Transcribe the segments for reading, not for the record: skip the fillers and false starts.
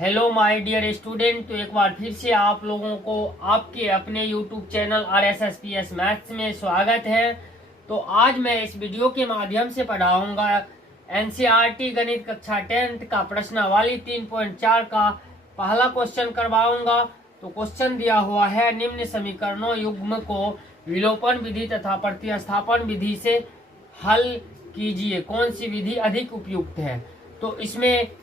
Hello my dear student. तो एक बार फिर से आप लोगों को आपके अपने यूट्यूब चैनल RSSPS मैथ्स में स्वागत है। तो आज मैं इस वीडियो के माध्यम से पढ़ाऊंगा NCERT गणित कक्षा 10th का प्रश्नावली 3.4 का पहला क्वेश्चन करवाऊंगा। तो क्वेश्चन दिया हुआ है, निम्न समीकरणों युग्म को विलोपन विधि तथा प्रतिस्थापन विधि से हल कीजिए, कौन सी विधि अधिक उपयुक्त है। तो इसमें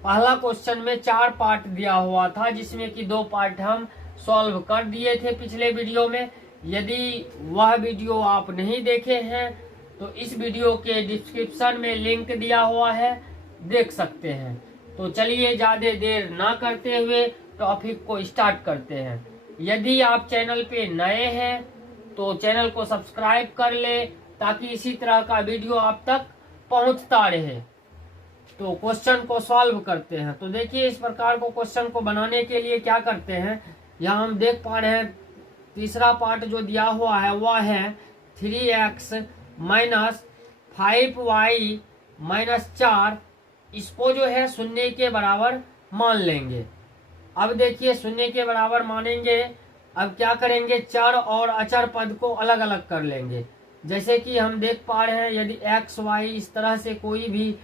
पहला क्वेश्चन में 4 पार्ट दिया हुआ था, जिसमें कि 2 पार्ट हम सॉल्व कर दिए थे पिछले वीडियो में। यदि वह वीडियो आप नहीं देखे हैं तो इस वीडियो के डिस्क्रिप्शन में लिंक दिया हुआ है, देख सकते हैं। तो चलिए ज़्यादा देर ना करते हुए टॉपिक को स्टार्ट करते हैं। यदि आप चैनल पे नए हैं तो चैनल को सब्सक्राइब कर ले, ताकि इसी तरह का वीडियो आप तक पहुंचता रहे। तो क्वेश्चन को सॉल्व करते हैं। तो देखिए, इस प्रकार को क्वेश्चन को बनाने के लिए क्या करते हैं, यहाँ हम देख पा रहे हैं तीसरा पार्ट जो दिया हुआ है वह है 3x माइनस 5y माइनस 4। इसको जो है शून्य के बराबर मान लेंगे। अब देखिए, शून्य के बराबर मानेंगे। अब क्या करेंगे, चर और अचर पद को अलग अलग कर लेंगे। जैसे कि हम देख पा रहे हैं, यदि x y इस तरह से कोई भी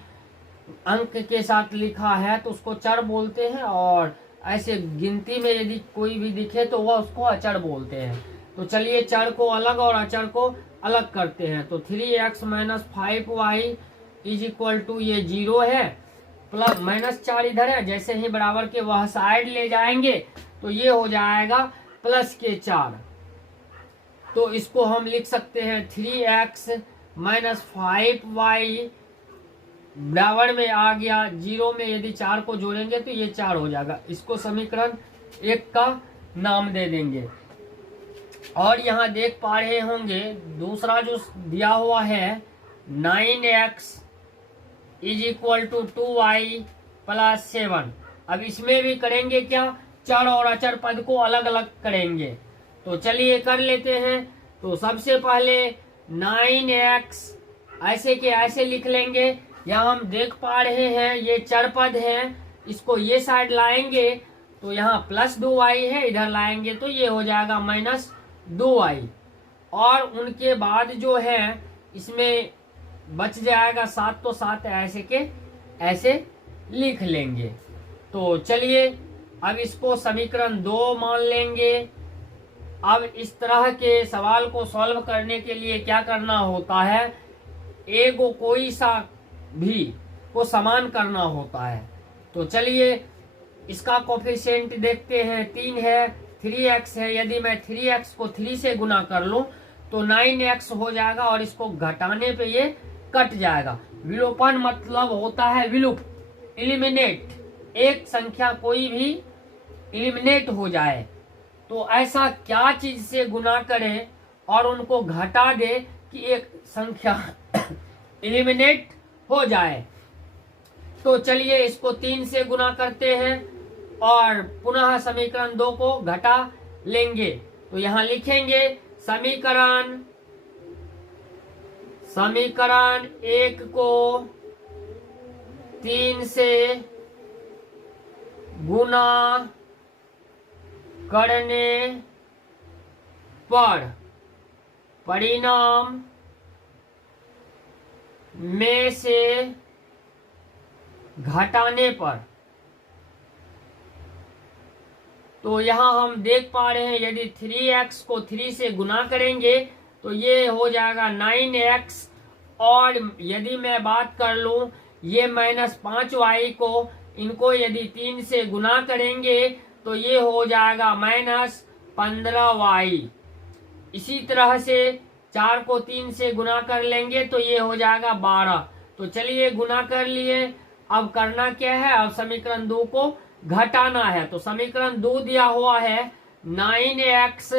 अंक के साथ लिखा है तो उसको चर बोलते हैं, और ऐसे गिनती में यदि कोई भी दिखे तो वह उसको अचर बोलते हैं। तो चलिए चर को अलग और अचर को अलग करते हैं। तो 3x minus 5y is equal to, ये 0 है, प्लस माइनस 4 इधर है, जैसे ही बराबर के वह साइड ले जाएंगे तो ये हो जाएगा प्लस के 4। तो इसको हम लिख सकते हैं 3x माइनस 5y बराबर में आ गया 0 में यदि 4 को जोड़ेंगे तो ये 4 हो जाएगा। इसको समीकरण 1 का नाम दे देंगे। और यहाँ देख पा रहे होंगे दूसरा जो दिया हुआ है 9x is equal to 2y plus 7। अब इसमें भी करेंगे क्या, चर और अचर पद को अलग अलग करेंगे। तो चलिए कर लेते हैं। तो सबसे पहले 9x ऐसे के ऐसे लिख लेंगे। यहाँ हम देख पा रहे हैं ये चर पद है, इसको ये साइड लाएंगे तो यहाँ प्लस 2y है, इधर लाएंगे तो ये हो जाएगा माइनस 2y। और उनके बाद जो है इसमें बच जाएगा 7, तो 7 ऐसे के ऐसे लिख लेंगे। तो चलिए अब इसको समीकरण 2 मान लेंगे। अब इस तरह के सवाल को सॉल्व करने के लिए क्या करना होता है, एगो कोई सा भी को समान करना होता है। तो चलिए इसका कोफिशिएंट देखते हैं। 3 है, 3x है। यदि मैं 3x को 3 से गुना कर लूं तो 9x हो जाएगा, और इसको घटाने पे ये कट जाएगा। विलोपन मतलब होता है विलुप्त, एलिमिनेट। एक संख्या कोई भी एलिमिनेट हो जाए, तो ऐसा क्या चीज से गुना करें और उनको घटा दे कि एक संख्या एलिमिनेट हो जाए। तो चलिए इसको 3 से गुना करते हैं और पुनः समीकरण 2 को घटा लेंगे। तो यहां लिखेंगे समीकरण 1 को 3 से गुना करने पर परिणाम में से घटाने पर। तो यहां हम देख पा रहे हैं, यदि 3x को 3 से गुना करेंगे तो ये हो जाएगा 9x, और यदि मैं बात कर लूं ये माइनस 5y को, इनको यदि 3 से गुना करेंगे तो ये हो जाएगा माइनस 15y। इसी तरह से 4 को 3 से गुना कर लेंगे तो ये हो जाएगा 12। तो चलिए गुना कर लिए। अब करना क्या है, अब समीकरण 2 को घटाना है। तो समीकरण 2 दिया हुआ है 9x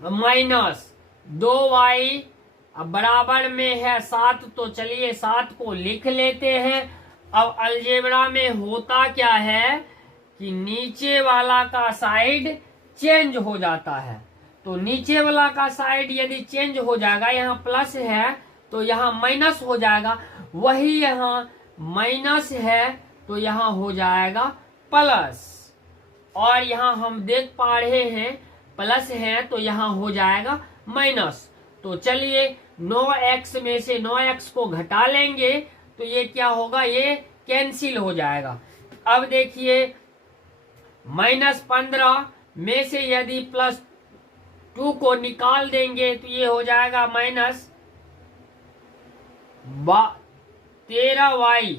माइनस 2y अब बराबर में है 7। तो चलिए 7 को लिख लेते हैं। अब अलजेब्रा में होता क्या है कि नीचे वाला का साइड चेंज हो जाता है। तो नीचे वाला का साइड यदि चेंज हो जाएगा, यहाँ प्लस है तो यहाँ माइनस हो जाएगा, वही यहाँ माइनस है तो यहाँ हो जाएगा प्लस, और यहाँ हम देख पा रहे हैं प्लस है तो यहाँ हो जाएगा माइनस। तो चलिए 9x में से 9x को घटा लेंगे तो ये क्या होगा, ये कैंसिल हो जाएगा। अब देखिए -15 में से यदि +2 को निकाल देंगे तो ये हो जाएगा -13y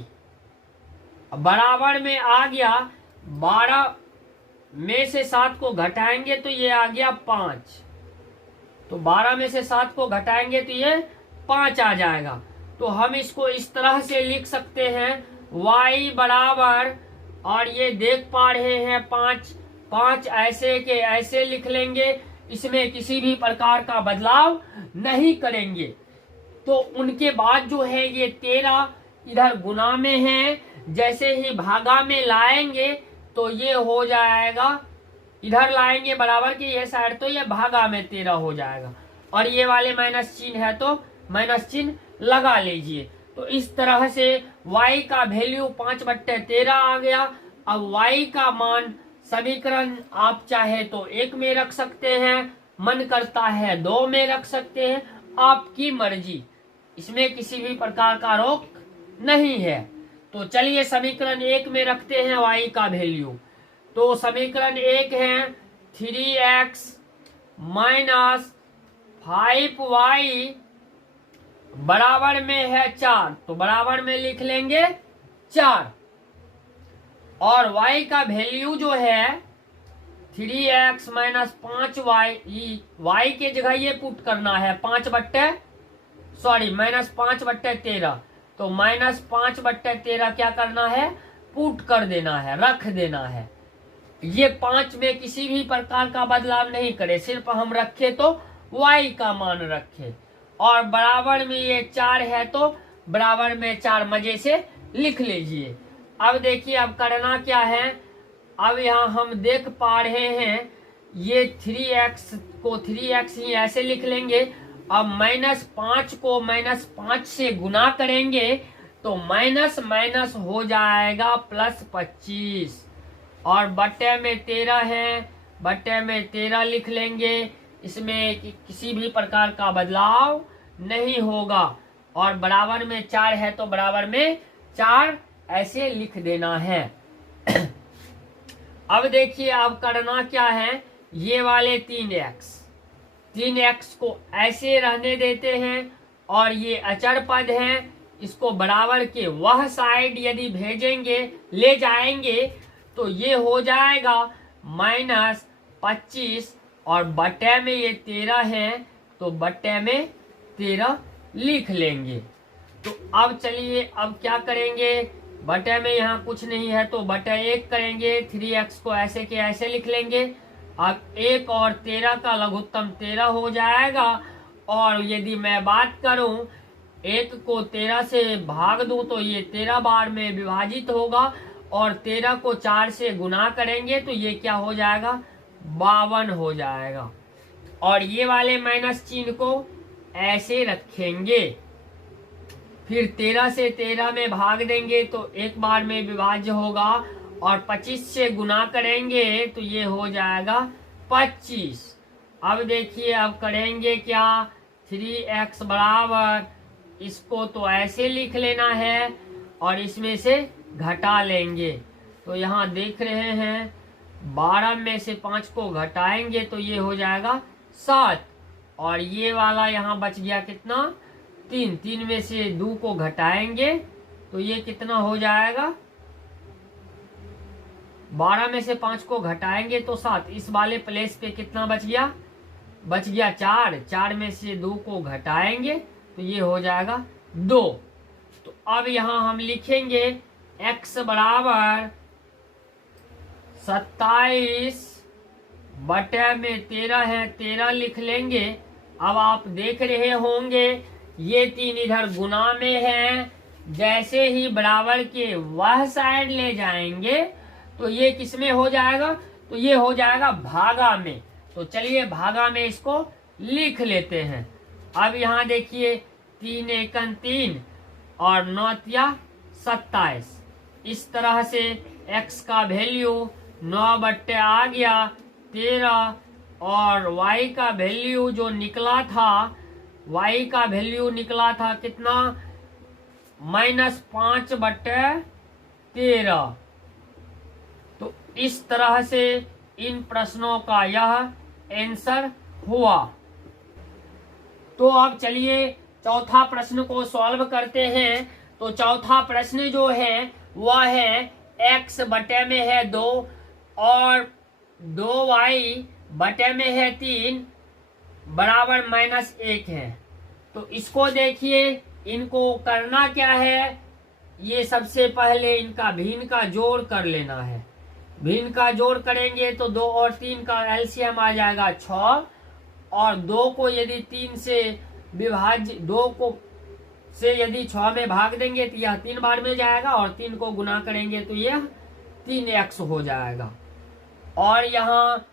बराबर में आ गया 12 में से 7 को घटाएंगे तो ये आ गया 5। तो 12 में से 7 को घटाएंगे तो ये 5 आ जाएगा। तो हम इसको इस तरह से लिख सकते हैं y बराबर, और ये देख पा रहे हैं 5 ऐसे के ऐसे लिख लेंगे, इसमें किसी भी प्रकार का बदलाव नहीं करेंगे। तो उनके बाद जो है ये 13 इधर गुना में है, जैसे ही भागा में लाएंगे तो ये हो जाएगा, इधर लाएंगे बराबर की ये साइड तो ये भागा में 13 हो जाएगा, और ये वाले माइनस चिन्ह है तो माइनस चिन्ह लगा लीजिए। तो इस तरह से y का वैल्यू 5/13 आ गया। अब y का मान समीकरण आप चाहे तो 1 में रख सकते हैं, मन करता है 2 में रख सकते हैं, आपकी मर्जी, इसमें किसी भी प्रकार का रोक नहीं है। तो चलिए समीकरण 1 में रखते हैं y का वैल्यू। तो समीकरण 1 है 3x माइनस 5y बराबर में है 4, तो बराबर में लिख लेंगे 4, और y का वैल्यू जो है 3x माइनस 5y, y के जगह ये पुट करना है -5/13, तो -5/13 क्या करना है, पुट कर देना है, रख देना है। ये 5 में किसी भी प्रकार का बदलाव नहीं करे, सिर्फ हम रखे तो y का मान रखे, और बराबर में ये 4 है तो बराबर में 4 मजे से लिख लीजिए। अब देखिए अब करना क्या है, अब यहाँ हम देख पा रहे हैं ये 3x को 3x ही ऐसे लिख लेंगे। अब -5 को -5 से गुना करेंगे तो माइनस माइनस हो जाएगा +25, और बट्टे में 13 है, बट्टे में 13 लिख लेंगे, इसमें किसी भी प्रकार का बदलाव नहीं होगा, और बराबर में 4 है तो बराबर में 4 ऐसे लिख देना है। अब देखिए अब करना क्या है, ये वाले 3x को ऐसे रहने देते हैं, और ये अचर पद हैं, इसको बराबर के वह साइड यदि भेजेंगे ले जाएंगे तो ये हो जाएगा -25, और बट्टे में ये 13 है तो बट्टे में 13 लिख लेंगे। तो अब चलिए अब क्या करेंगे, बटे में यहाँ कुछ नहीं है तो बटे 1 करेंगे, 3x को ऐसे के ऐसे लिख लेंगे। अब 1 और 13 का लघुत्तम 13 हो जाएगा, और यदि मैं बात करूं 1 को 13 से भाग दूं तो ये 13 बार में विभाजित होगा, और 13 को 4 से गुना करेंगे तो ये क्या हो जाएगा, 52 हो जाएगा। और ये वाले माइनस चिन्ह को ऐसे रखेंगे, फिर 13 से 13 में भाग देंगे तो एक बार में विभाज्य होगा, और 25 से गुना करेंगे तो ये हो जाएगा 25। अब देखिए अब करेंगे क्या, 3x बराबर, इसको तो ऐसे लिख लेना है और इसमें से घटा लेंगे। तो यहाँ देख रहे हैं 12 में से 5 को घटाएंगे तो ये हो जाएगा 7, और ये वाला यहाँ बच गया कितना, 3 में से 2 को घटाएंगे तो ये कितना हो जाएगा, 12 में से 5 को घटाएंगे तो 7, इस वाले प्लेस पे कितना बच गया, 4 में से 2 को घटाएंगे तो ये हो जाएगा 2। तो अब यहाँ हम लिखेंगे x बराबर 27 बटे में 13 है, 13 लिख लेंगे। अब आप देख रहे होंगे ये 3 इधर गुना में है, जैसे ही बराबर के वह साइड ले जाएंगे तो ये किसमें हो जाएगा, तो ये हो जाएगा भागा में। तो चलिए भागा में इसको लिख लेते हैं। अब यहाँ देखिए 3 एकन 3 और 9 तिया 27, इस तरह से x का वैल्यू 9 आ गया 13, और y का वैल्यू जो निकला था, y का वैल्यू निकला था कितना, -5/13। तो इस तरह से इन प्रश्नों का यह आंसर हुआ। तो अब चलिए चौथा प्रश्न को सॉल्व करते हैं। तो चौथा प्रश्न जो है वह है x बटे में है 2 और 2y बटे में है 3 बराबर -1 है। तो इसको देखिए, इनको करना क्या है, ये सबसे पहले इनका भिन्न का जोड़ कर लेना है। भिन्न का जोड़ करेंगे तो 2 और 3 का एलसीएम आ जाएगा 6, और 2 को यदि 3 से विभाज्य 2 को से यदि 6 में भाग देंगे तो यह 3 बार में जाएगा, और 3 को गुना करेंगे तो यह 3x हो जाएगा। और यहाँ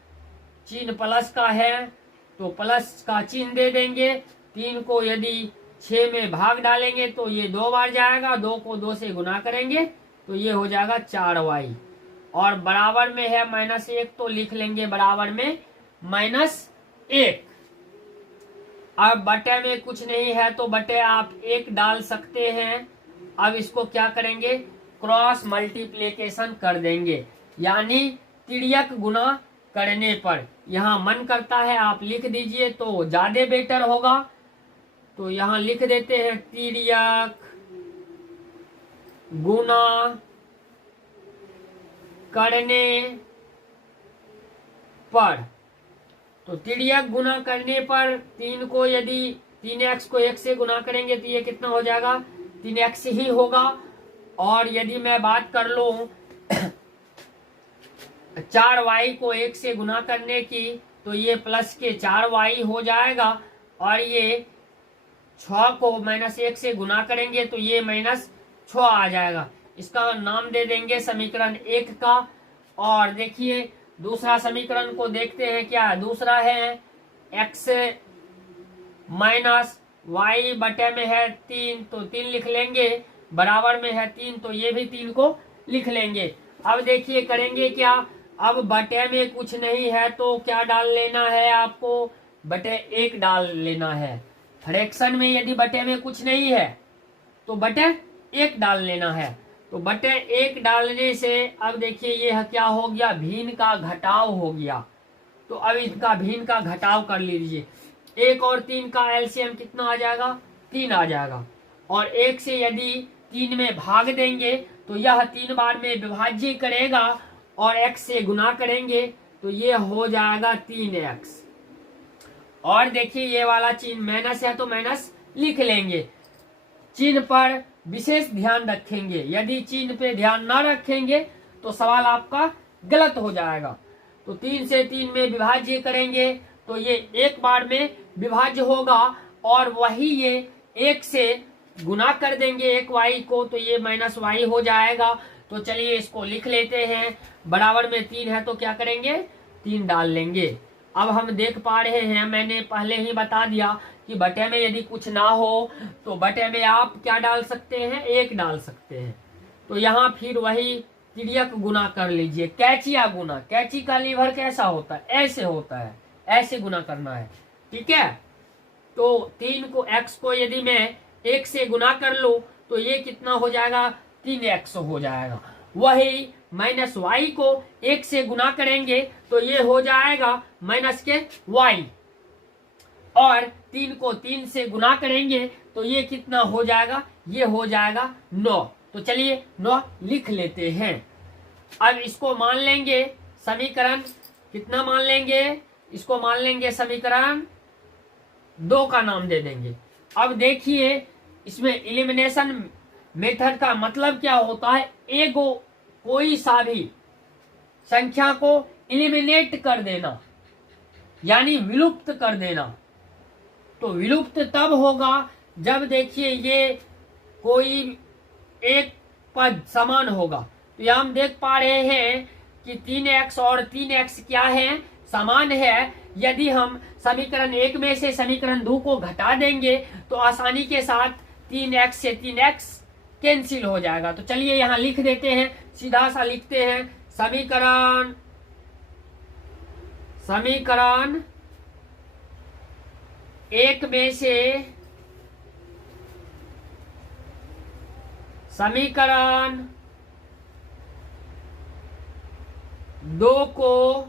चिन्ह प्लस का है तो प्लस का चिन्ह दे देंगे। 3 को यदि 6 में भाग डालेंगे तो ये 2 बार जाएगा, 2 को 2 से गुना करेंगे तो ये हो जाएगा 4y, और बराबर में है -1 तो लिख लेंगे बराबर में -1। अब बटे में कुछ नहीं है तो बटे आप 1 डाल सकते हैं। अब इसको क्या करेंगे, क्रॉस मल्टीप्लिकेशन कर देंगे, यानी तिर्यक गुना करने पर। यहाँ मन करता है आप लिख दीजिए तो ज्यादा बेटर होगा। तो यहाँ लिख देते हैं तिर्यक गुना करने पर। तो तिर्यक गुना करने पर 3 को यदि 3x को 1 से गुना करेंगे तो ये कितना हो जाएगा, 3x ही होगा। और यदि मैं बात कर लूं 4y को 1 से गुना करने की तो ये प्लस के 4y हो जाएगा, और ये 6 को -1 से गुना करेंगे तो ये -6 आ जाएगा। इसका नाम दे देंगे समीकरण 1 का। और देखिए दूसरा समीकरण को देखते हैं क्या है। दूसरा है x -y बटे में है 3, तो 3 लिख लेंगे, बराबर में है 3 तो ये भी 3 को लिख लेंगे। अब देखिए करेंगे क्या, अब बटे में कुछ नहीं है तो क्या डाल लेना है आपको, बटे 1 डाल लेना है। फ्रैक्शन में यदि बटे में कुछ नहीं है तो बटे 1 डाल लेना है। तो बटे 1 डालने से अब देखिए ये क्या हो गया, भिन्न का घटाव हो गया। तो अब इसका भिन्न का घटाव कर लीजिए। 1 और 3 का एलसीएम कितना आ जाएगा, 3 आ जाएगा। और 1 से यदि 3 में भाग देंगे तो यह 3 बार में विभाज्य करेगा, और x से गुना करेंगे तो ये हो जाएगा 3x। और देखिए ये वाला चिन्ह माइनस है तो माइनस लिख लेंगे। चिन्ह पर विशेष ध्यान रखेंगे, यदि चिन्ह पे ध्यान ना रखेंगे तो सवाल आपका गलत हो जाएगा। तो 3 से 3 में विभाज्य करेंगे तो ये 1 बार में विभाज्य होगा, और वही ये 1 से गुना कर देंगे 1y को तो ये -y हो जाएगा। तो चलिए इसको लिख लेते हैं, बराबर में 3 है तो क्या करेंगे, 3 डाल लेंगे। अब हम देख पा रहे हैं, मैंने पहले ही बता दिया कि बटे में यदि कुछ ना हो तो बटे में आप क्या डाल सकते हैं, 1 डाल सकते हैं। तो यहाँ फिर वही तिर्यक गुना कर लीजिए, कैचिया गुना। कैची का लीवर कैसा होता है, ऐसे होता है, ऐसे गुना करना है, ठीक है। तो 3 को x को यदि मैं 1 से गुना कर लूं तो ये कितना हो जाएगा, 3x हो जाएगा। वही -y को 1 से गुना करेंगे तो ये हो जाएगा -y, और 3 को 3 से गुना करेंगे तो ये कितना हो जाएगा, ये हो जाएगा 9। तो चलिए 9 लिख लेते हैं। अब इसको मान लेंगे समीकरण कितना मान लेंगे, इसको मान लेंगे समीकरण 2 का नाम दे देंगे। अब देखिए इसमें एलिमिनेशन मेथड का मतलब क्या होता है, कोई सा भी संख्या को एलिमिनेट कर देना, यानी विलुप्त कर देना। तो विलुप्त तब होगा जब देखिए ये कोई एक पद समान होगा। तो यहाँ हम देख पा रहे हैं कि 3x और 3x क्या है, समान है। यदि हम समीकरण 1 में से समीकरण 2 को घटा देंगे तो आसानी के साथ 3x से 3x कैंसिल हो जाएगा। तो चलिए यहाँ लिख देते हैं, सीधा सा लिखते हैं, समीकरण समीकरण एक में से समीकरण दो को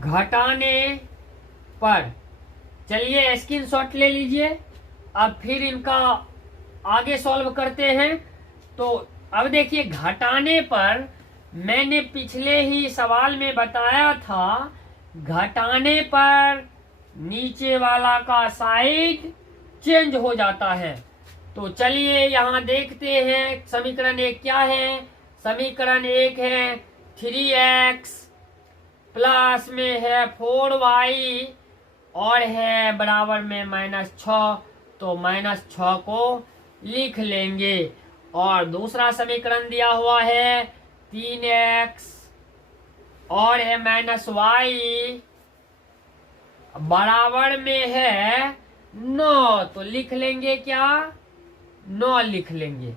घटाने पर, चलिए स्क्रीनशॉट ले लीजिए। अब फिर इनका आगे सॉल्व करते हैं। तो अब देखिए, घटाने पर मैंने पिछले ही सवाल में बताया था, घटाने पर नीचे वाला का साइड चेंज हो जाता है। तो चलिए यहाँ देखते हैं समीकरण एक क्या है। समीकरण एक है 3x प्लस में है 4y और है बराबर में -6। तो -6 को लिख लेंगे। और दूसरा समीकरण दिया हुआ है 3x और है -y बराबर में है 9। तो लिख लेंगे क्या, 9 लिख लेंगे।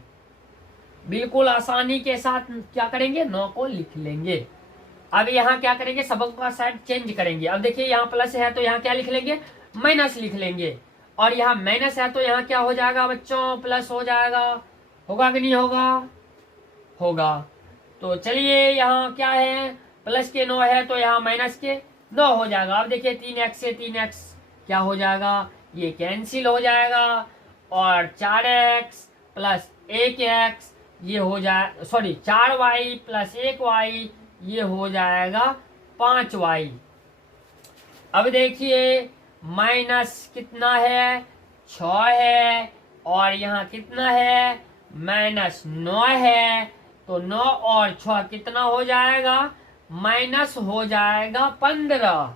बिल्कुल आसानी के साथ क्या करेंगे, 9 को लिख लेंगे। अब यहाँ क्या करेंगे, सबक का साइड चेंज करेंगे। अब देखिए यहाँ प्लस है तो यहाँ क्या लिख लेंगे, माइनस लिख लेंगे। और यहाँ माइनस है तो यहाँ क्या हो जाएगा बच्चों, प्लस हो जाएगा। होगा कि नहीं होगा, होगा। तो चलिए यहाँ क्या है, प्लस के 9 है तो यहाँ माइनस के 9 हो जाएगा। अब देखिए 3x से 3x क्या हो जाएगा, ये कैंसिल हो जाएगा। और 4x प्लस 1x ये हो जाए, सॉरी 4y प्लस 1y ये हो जाएगा 5y। अब देखिए माइनस कितना है, 6 है और यहाँ कितना है, -9 है। तो 9 और 6 कितना हो जाएगा, माइनस हो जाएगा 15।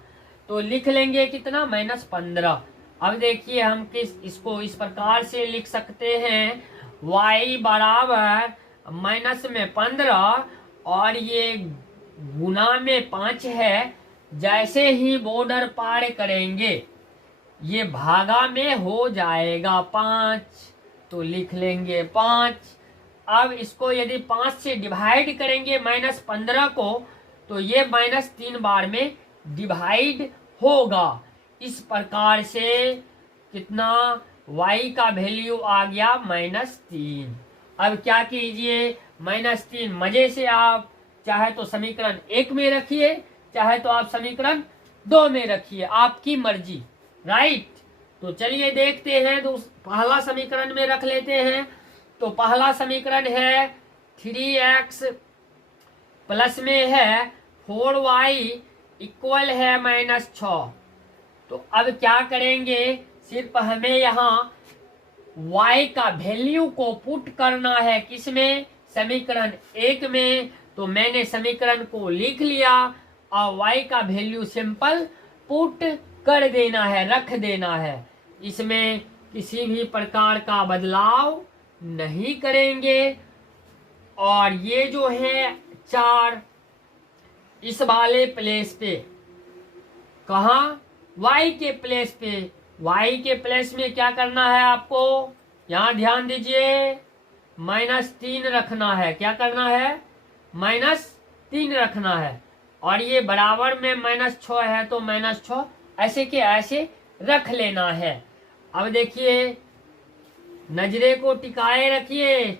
तो लिख लेंगे कितना, -15। अब देखिए हम इसको इस प्रकार से लिख सकते हैं, y बराबर माइनस में 15 और ये गुना में 5 है। जैसे ही बॉर्डर पार करेंगे ये भागा में हो जाएगा 5। तो लिख लेंगे 5। अब इसको यदि 5 से डिवाइड करेंगे -15 को, तो ये -3 बार में डिवाइड होगा। इस प्रकार से कितना, y का वैल्यू आ गया -3। अब क्या कीजिए, -3 मजे से आप चाहे तो समीकरण 1 में रखिए, चाहे तो आप समीकरण 2 में रखिए, आपकी मर्जी, राइट। तो चलिए देखते हैं, पहला समीकरण में रख लेते हैं। तो पहला समीकरण है 3x प्लस में है 4y इक्वल है -6। तो अब क्या करेंगे, सिर्फ हमें यहाँ y का वैल्यू को पुट करना है, किसमें, समीकरण 1 में। तो मैंने समीकरण को लिख लिया और y का वैल्यू सिंपल पुट कर देना है, रख देना है। इसमें किसी भी प्रकार का बदलाव नहीं करेंगे। और ये जो है 4 इस वाले प्लेस पे, कहाँ, y के प्लेस पे, y के प्लेस में क्या करना है आपको, यहाँ ध्यान दीजिए, -3 रखना है। क्या करना है, -3 रखना है। और ये बराबर में -6 है तो -6 ऐसे के ऐसे रख लेना है। अब देखिए नजरे को टिकाए रखिए,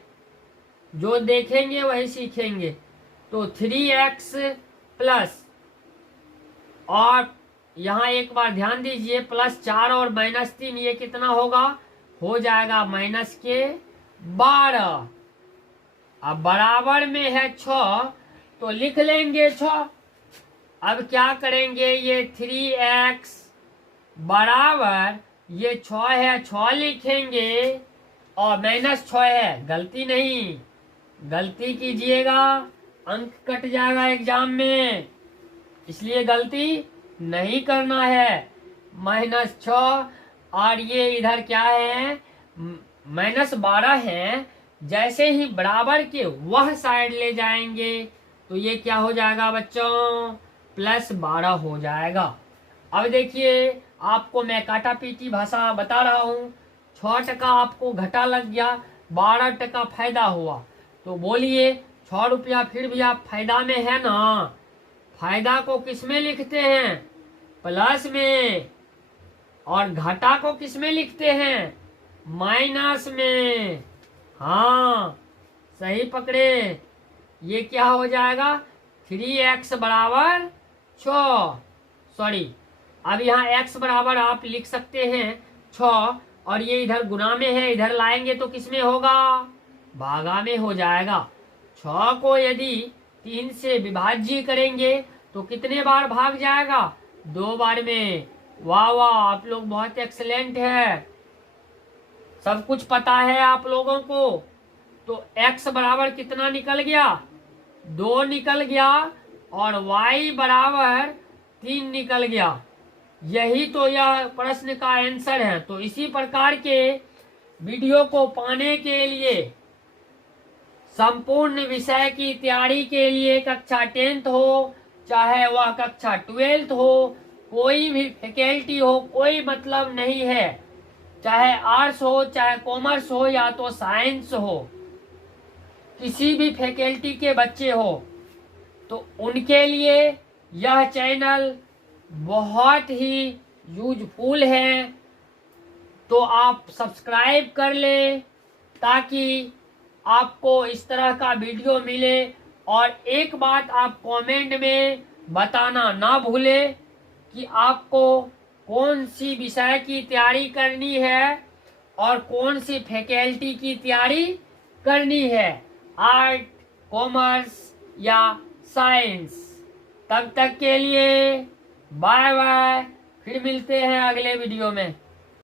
जो देखेंगे वही सीखेंगे। तो 3x प्लस, और यहाँ एक बार ध्यान दीजिए, +4 और -3 ये कितना होगा, हो जाएगा -12। अब बराबर में है 6 तो लिख लेंगे 6। अब क्या करेंगे, ये 3x बराबर ये 6 है, 6 लिखेंगे और -6 है, गलती नहीं, गलती कीजिएगा अंक कट जाएगा एग्जाम में, इसलिए गलती नहीं करना है। -6 और ये इधर क्या है, -12 है। जैसे ही बराबर के वह साइड ले जाएंगे तो ये क्या हो जाएगा बच्चों, +12 हो जाएगा। अब देखिए आपको मैं काटा पीटी भाषा बता रहा हूँ, 6 टका आपको घाटा लग गया, 12 टका फायदा हुआ। तो बोलिए 6 रुपया फिर भी आप फायदा में है ना। फायदा को किस में लिखते हैं? प्लस में। और घाटा को किस में लिखते हैं? माइनस में। हाँ, सही पकड़े। ये क्या हो जाएगा? 3x बराबर 6। सॉरी, अब यहाँ x बराबर आप लिख सकते हैं 6, और ये इधर गुना में है, इधर लाएंगे तो किस में होगा? भागा में हो जाएगा। 6 को यदि 3 से विभाज्य करेंगे तो कितने बार भाग जाएगा? 2 बार में। वाह वाह, आप लोग बहुत एक्सीलेंट है, सब कुछ पता है आप लोगों को। तो x बराबर कितना निकल गया? 2 निकल गया, और y बराबर 3 निकल गया। यही तो यह प्रश्न का आंसर है। तो इसी प्रकार के वीडियो को पाने के लिए, संपूर्ण विषय की तैयारी के लिए, कक्षा 10th हो चाहे वह कक्षा 12th हो, कोई भी फैकल्टी हो, कोई मतलब नहीं है। चाहे आर्ट्स हो, चाहे कॉमर्स हो, या तो साइंस हो, किसी भी फैकल्टी के बच्चे हो, तो उनके लिए यह चैनल बहुत ही यूजफुल है। तो आप सब्सक्राइब कर लें ताकि आपको इस तरह का वीडियो मिले। और एक बात आप कमेंट में बताना ना भूलें कि आपको कौन सी विषय की तैयारी करनी है और कौन सी फैकल्टी की तैयारी करनी है, आर्ट, कॉमर्स या साइंस। तब तक के लिए बाय बाय, फिर मिलते हैं अगले वीडियो में।